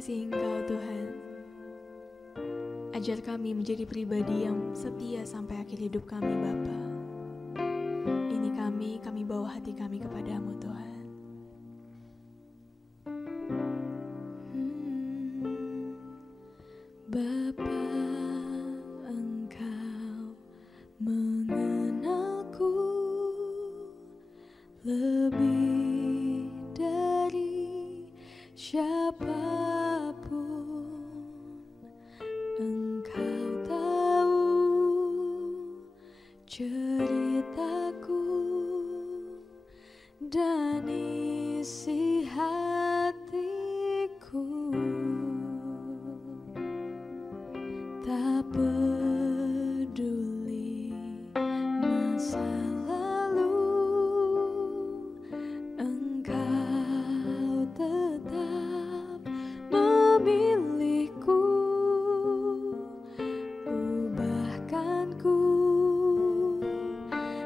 mengasihi Engkau Tuhan. Ajar kami menjadi pribadi yang setia sampai akhir hidup kami Bapa. Ini kami bawa hati kami kepadamu Tuhan. Bapa, Engkau mengenalku lebih dari siapapun. Engkau tahu ceritaku dan isi hatiku. Tak peduli masa lalu, Engkau tetap memilihku. Ubahkanku,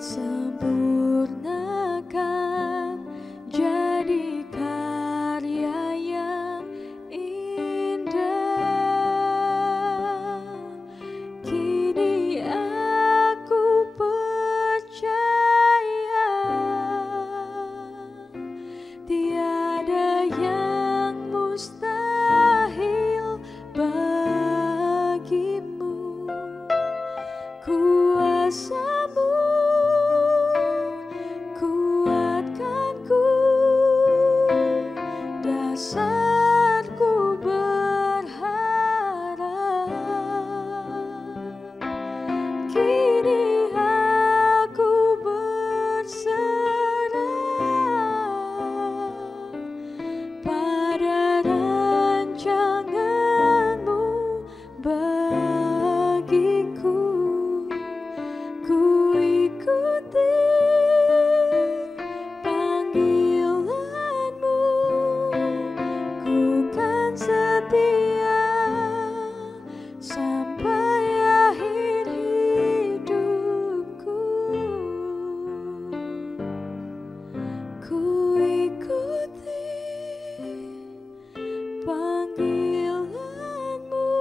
sempurnakan jadi karya yang indah. Kini aku percaya tiada yang mustahil bagimu. Kuasamu kuatkanku, dasarku berharap. Kini aku berserah pada rancanganmu bagiku. Ku ikuti panggilanmu, ku kan setia sampai akhir hidupku. Ku ikuti panggilanmu,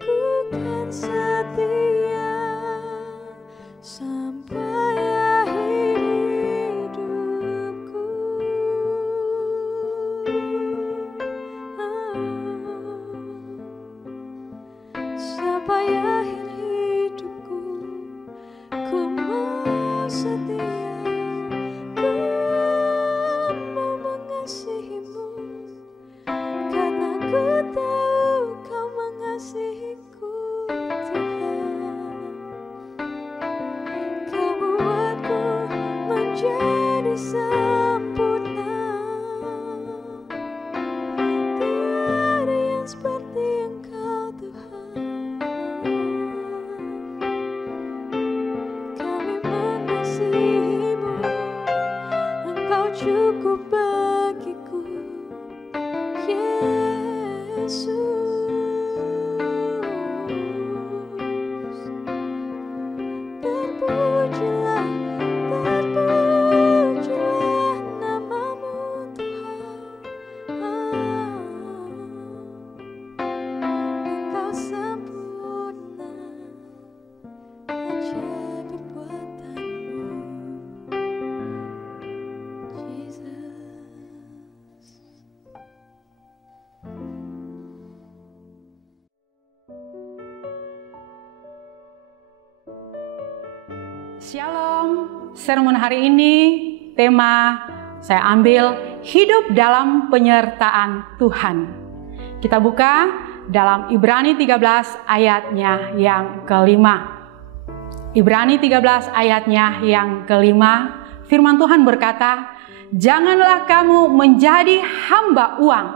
ku kan setia sampai akhir hidupku. Sampai akhir hidupku, ku mau setia, ku mau mengasihimu, karena ku tahu kau mengasihiku Tuhan. Kau buatku menjadi sempurna, tiada yang seperti Engkau Tuhan. Kami mengasihimu, Engkau cukup bagiku, Yesus. Terpujilah, terpujilah namamu Tuhan. Engkau sempurna, ajaib perbuatanmu, Jesus. Shalom, sermon hari ini tema saya ambil hidup dalam penyertaan Tuhan. Kita buka dalam Ibrani 13 ayatnya yang kelima. Ibrani 13 ayatnya yang kelima, firman Tuhan berkata, "Janganlah kamu menjadi hamba uang,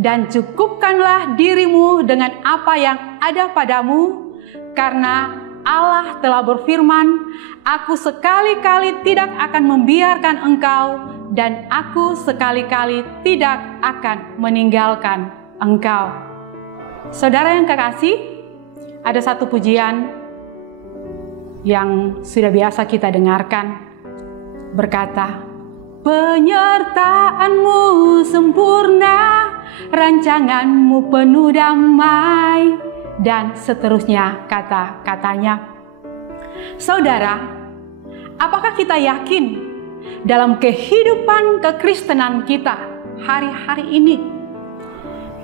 dan cukupkanlah dirimu dengan apa yang ada padamu, karena Allah telah berfirman, Aku sekali-kali tidak akan membiarkan engkau, dan Aku sekali-kali tidak akan meninggalkan engkau." Saudara yang kekasih, ada satu pujian yang sudah biasa kita dengarkan, berkata, "Penyertaan-Mu sempurna rancangan-Mu penuh damai, dan seterusnya kata-katanya. Saudara, apakah kita yakin dalam kehidupan kekristenan kita hari-hari ini?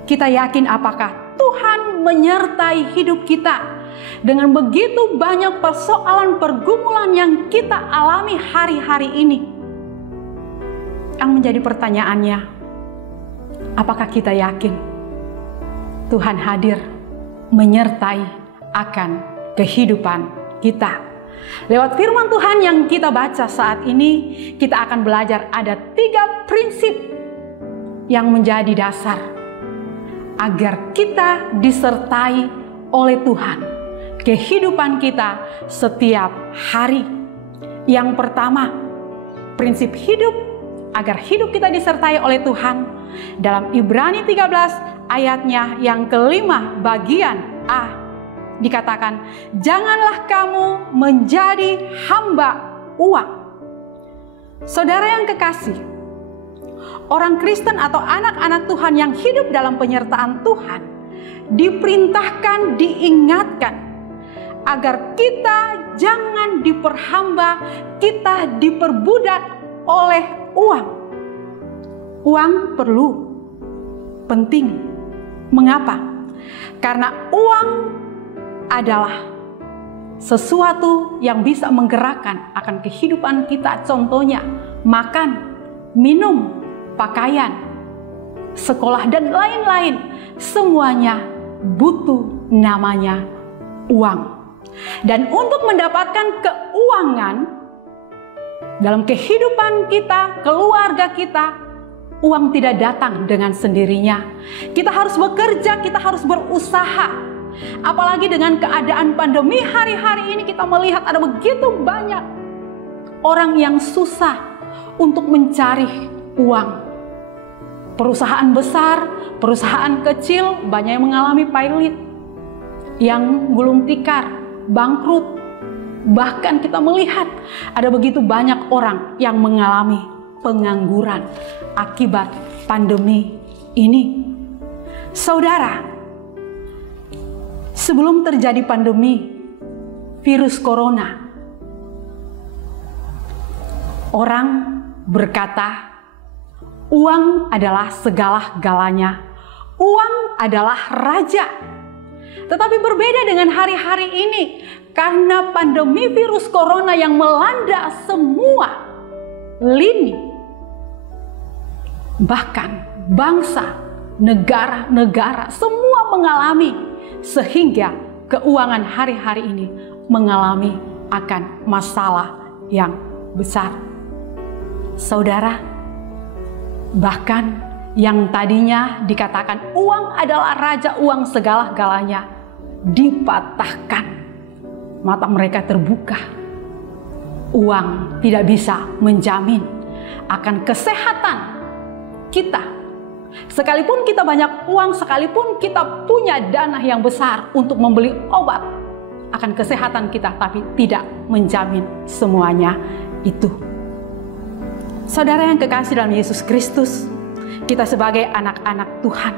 Kita yakin apakah Tuhan menyertai hidup kita dengan begitu banyak persoalan pergumulan yang kita alami hari-hari ini? Yang menjadi pertanyaannya, apakah kita yakin Tuhan hadir menyertai akan kehidupan kita? Lewat firman Tuhan yang kita baca saat ini, kita akan belajar ada 3 prinsip yang menjadi dasar agar kita disertai oleh Tuhan kehidupan kita setiap hari. Yang pertama, prinsip hidup agar hidup kita disertai oleh Tuhan. Dalam Ibrani 13 ayatnya yang kelima bagian A dikatakan, janganlah kamu menjadi hamba uang. Saudara yang kekasih, orang Kristen atau anak-anak Tuhan yang hidup dalam penyertaan Tuhan diperintahkan, diingatkan agar kita jangan diperhamba, kita diperbudak oleh uang. Uang perlu, penting. Mengapa? Karena uang adalah sesuatu yang bisa menggerakkan akan kehidupan kita. Contohnya makan, minum, pakaian, sekolah, dan lain-lain. Semuanya butuh namanya uang. Dan untuk mendapatkan keuangan dalam kehidupan kita, keluarga kita, uang tidak datang dengan sendirinya. Kita harus bekerja, kita harus berusaha. Apalagi dengan keadaan pandemi hari-hari ini, kita melihat ada begitu banyak orang yang susah untuk mencari uang. Perusahaan besar, perusahaan kecil, banyak yang mengalami pailit, yang gulung tikar, bangkrut. Bahkan kita melihat ada begitu banyak orang yang mengalami pengangguran akibat pandemi ini. Saudara, sebelum terjadi pandemi virus corona, orang berkata uang adalah segala-galanya, uang adalah raja. Tetapi berbeda dengan hari-hari ini, karena pandemi virus corona yang melanda semua lini, bahkan bangsa, negara-negara, semua mengalami, sehingga keuangan hari-hari ini mengalami akan masalah yang besar. Saudara, bahkan yang tadinya dikatakan uang adalah raja, uang segala-galanya, dipatahkan. Mata mereka terbuka. Uang tidak bisa menjamin akan kesehatan kita. Sekalipun kita banyak uang, sekalipun kita punya dana yang besar untuk membeli obat akan kesehatan kita, tapi tidak menjamin semuanya itu. Saudara yang kekasih dalam Yesus Kristus, kita sebagai anak-anak Tuhan,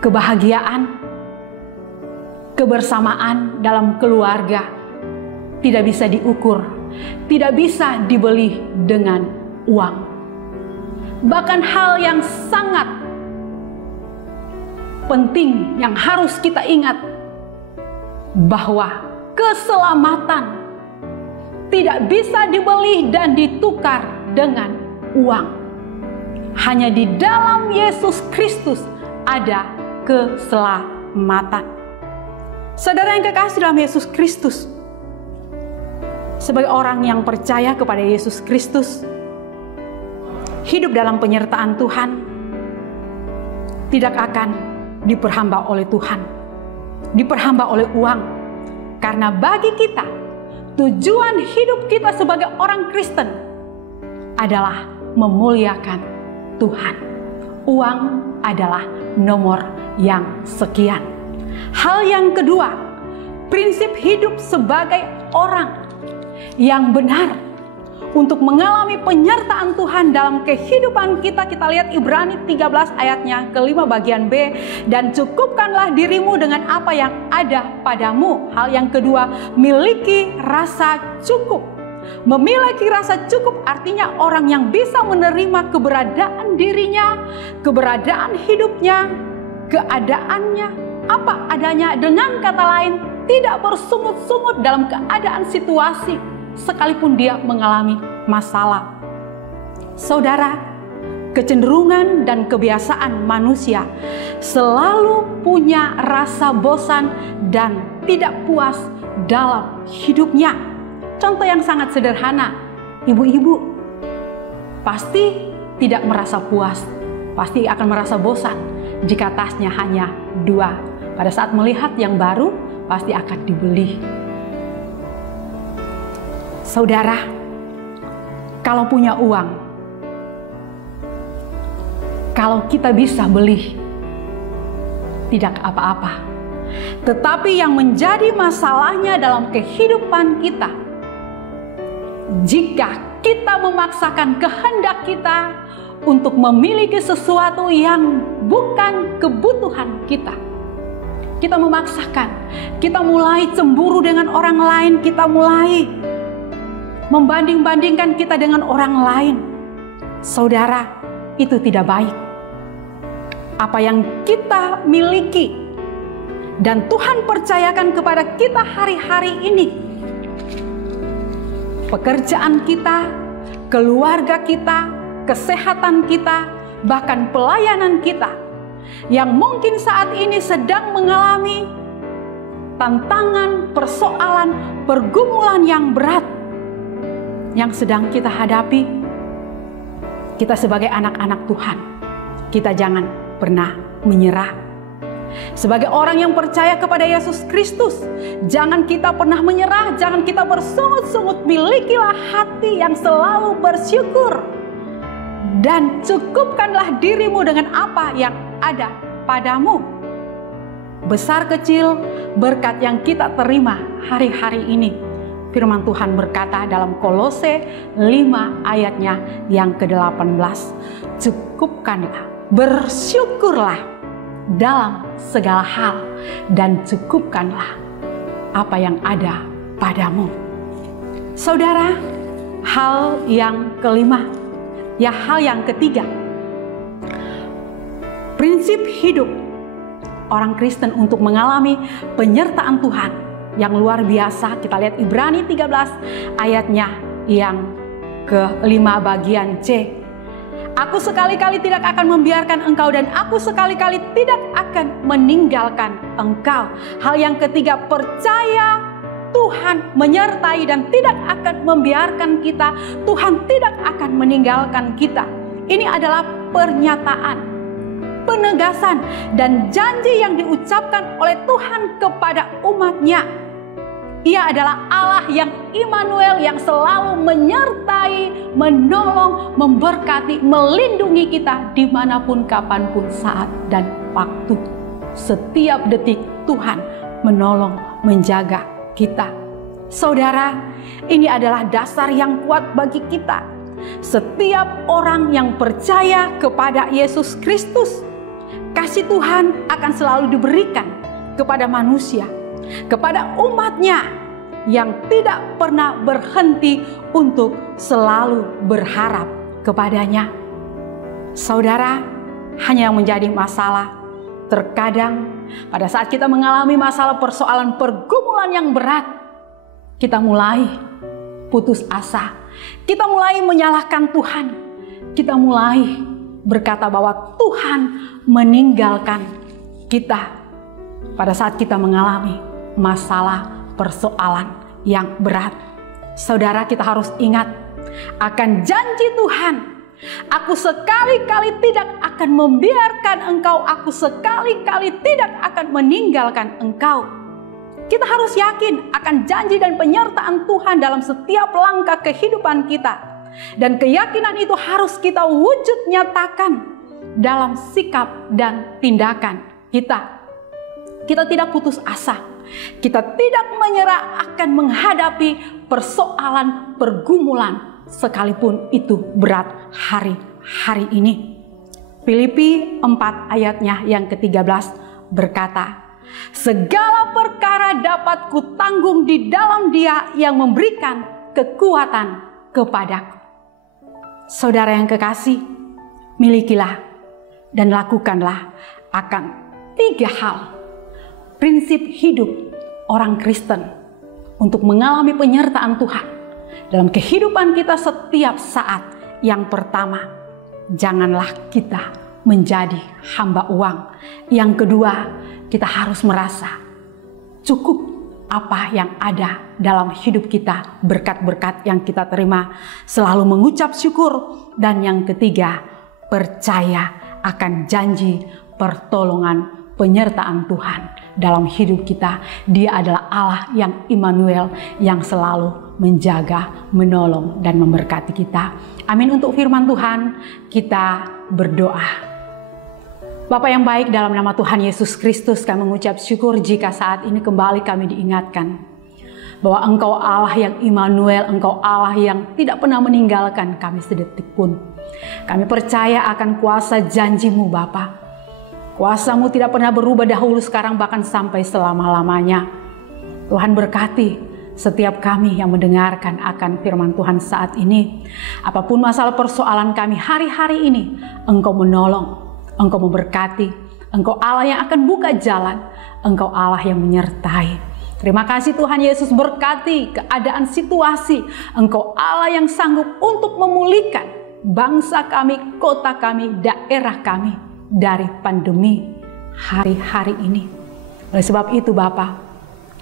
kebahagiaan, kebersamaan dalam keluarga tidak bisa diukur, tidak bisa dibeli dengan uang. Bahkan hal yang sangat penting yang harus kita ingat, bahwa keselamatan tidak bisa dibeli dan ditukar dengan uang. Hanya di dalam Yesus Kristus ada keselamatan. Saudara yang kekasih dalam Yesus Kristus, sebagai orang yang percaya kepada Yesus Kristus, hidup dalam penyertaan Tuhan, tidak akan diperhamba oleh Tuhan, diperhamba oleh uang. Karena bagi kita, tujuan hidup kita sebagai orang Kristen adalah memuliakan Tuhan. Uang adalah nomor yang sekian. Hal yang kedua, prinsip hidup sebagai orang yang benar. untuk mengalami penyertaan Tuhan dalam kehidupan kita. Kita lihat Ibrani 13 ayatnya ke-5 bagian B. Dan cukupkanlah dirimu dengan apa yang ada padamu. Hal yang kedua, miliki rasa cukup. Memiliki rasa cukup artinya orang yang bisa menerima keberadaan dirinya, keberadaan hidupnya, keadaannya, apa adanya. Dengan kata lain, tidak bersungut-sungut dalam keadaan situasi sekalipun dia mengalami masalah. Saudara, kecenderungan dan kebiasaan manusia selalu punya rasa bosan dan tidak puas dalam hidupnya. Contoh yang sangat sederhana, ibu-ibu pasti tidak merasa puas, pasti akan merasa bosan jika tasnya hanya 2. Pada saat melihat yang baru, pasti akan dibeli. Saudara, kalau punya uang, kalau kita bisa beli, tidak apa-apa. Tetapi yang menjadi masalahnya dalam kehidupan kita, jika kita memaksakan kehendak kita untuk memiliki sesuatu yang bukan kebutuhan kita, kita memaksakan, kita mulai cemburu dengan orang lain, kita mulai membanding-bandingkan kita dengan orang lain. Saudara, itu tidak baik. Apa yang kita miliki dan Tuhan percayakan kepada kita hari-hari ini, pekerjaan kita, keluarga kita, kesehatan kita, bahkan pelayanan kita, yang mungkin saat ini sedang mengalami tantangan, persoalan, pergumulan yang berat yang sedang kita hadapi, kita sebagai anak-anak Tuhan, kita jangan pernah menyerah. Sebagai orang yang percaya kepada Yesus Kristus, jangan kita pernah menyerah, jangan kita bersungut-sungut. Milikilah hati yang selalu bersyukur dan cukupkanlah dirimu dengan apa yang ada padamu. Besar kecil berkat yang kita terima hari-hari ini. Firman Tuhan berkata dalam Kolose 5 ayatnya yang ke-18, cukupkanlah, bersyukurlah dalam segala hal, dan cukupkanlah apa yang ada padamu. Saudara, hal yang kelima, hal yang ketiga, prinsip hidup orang Kristen untuk mengalami penyertaan Tuhan yang luar biasa. Kita lihat Ibrani 13 ayatnya yang ke-5 bagian C. Aku sekali-kali tidak akan membiarkan engkau, dan aku sekali-kali tidak akan meninggalkan engkau. Hal yang ketiga, percaya Tuhan menyertai dan tidak akan membiarkan kita. Tuhan tidak akan meninggalkan kita. Ini adalah pernyataan, penegasan, dan janji yang diucapkan oleh Tuhan kepada umatnya. Ia adalah Allah yang Immanuel, yang selalu menyertai, menolong, memberkati, melindungi kita dimanapun, kapanpun, saat dan waktu. Setiap detik Tuhan menolong, menjaga kita. Saudara, ini adalah dasar yang kuat bagi kita. Setiap orang yang percaya kepada Yesus Kristus, kasih Tuhan akan selalu diberikan kepada manusia, kepada umatnya yang tidak pernah berhenti untuk selalu berharap kepadanya. Saudara, hanya yang menjadi masalah, terkadang pada saat kita mengalami masalah, persoalan, pergumulan yang berat, kita mulai putus asa, kita mulai menyalahkan Tuhan, kita mulai berkata bahwa Tuhan meninggalkan kita pada saat kita mengalami masalah, persoalan yang berat. Saudara, kita harus ingat akan janji Tuhan. Aku sekali-kali tidak akan membiarkan engkau, aku sekali-kali tidak akan meninggalkan engkau. Kita harus yakin akan janji dan penyertaan Tuhan dalam setiap langkah kehidupan kita. Dan keyakinan itu harus kita wujud nyatakan dalam sikap dan tindakan kita. Kita tidak putus asa, kita tidak menyerah akan menghadapi persoalan, pergumulan, sekalipun itu berat hari-hari ini. Filipi 4 ayatnya yang ke-13 berkata, segala perkara dapat kutanggung di dalam Dia yang memberikan kekuatan kepadaku. Saudara yang kekasih, milikilah dan lakukanlah akan 3 hal prinsip hidup orang Kristen untuk mengalami penyertaan Tuhan dalam kehidupan kita setiap saat. Yang pertama, janganlah kita menjadi hamba uang. Yang kedua, kita harus merasa cukup apa yang ada dalam hidup kita, berkat-berkat yang kita terima, selalu mengucap syukur. Dan yang ketiga, percaya akan janji pertolongan penyertaan Tuhan dalam hidup kita. Dia adalah Allah yang Immanuel, yang selalu menjaga, menolong, dan memberkati kita. Amin. Untuk firman Tuhan, kita berdoa. Bapa yang baik, dalam nama Tuhan Yesus Kristus kami mengucap syukur jika saat ini kembali kami diingatkan bahwa Engkau Allah yang Immanuel, Engkau Allah yang tidak pernah meninggalkan kami sedetik pun. Kami percaya akan kuasa janji-Mu Bapa. Kuasa-Mu tidak pernah berubah dahulu, sekarang, bahkan sampai selama-lamanya. Tuhan berkati setiap kami yang mendengarkan akan firman Tuhan saat ini. Apapun masalah persoalan kami hari-hari ini, Engkau menolong, Engkau memberkati, Engkau Allah yang akan buka jalan, Engkau Allah yang menyertai. Terima kasih Tuhan Yesus, berkati keadaan situasi. Engkau Allah yang sanggup untuk memulihkan bangsa kami, kota kami, daerah kami dari pandemi hari-hari ini. Oleh sebab itu Bapa,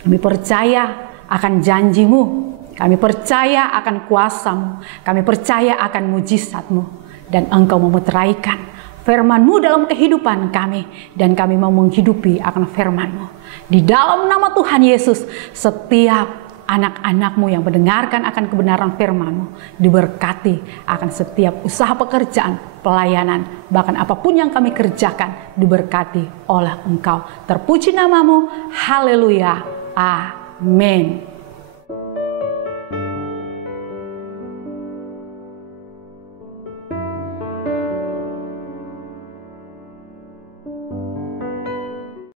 kami percaya akan janji-Mu, kami percaya akan kuasa-Mu, kami percaya akan mujizat-Mu, dan Engkau memeteraikan firman-Mu dalam kehidupan kami, dan kami mau menghidupi akan firman-Mu. Di dalam nama Tuhan Yesus, setiap anak-anak-Mu yang mendengarkan akan kebenaran firman-Mu diberkati akan setiap usaha pekerjaan, pelayanan, bahkan apapun yang kami kerjakan diberkati oleh Engkau. Terpuji nama-Mu, haleluya, amin.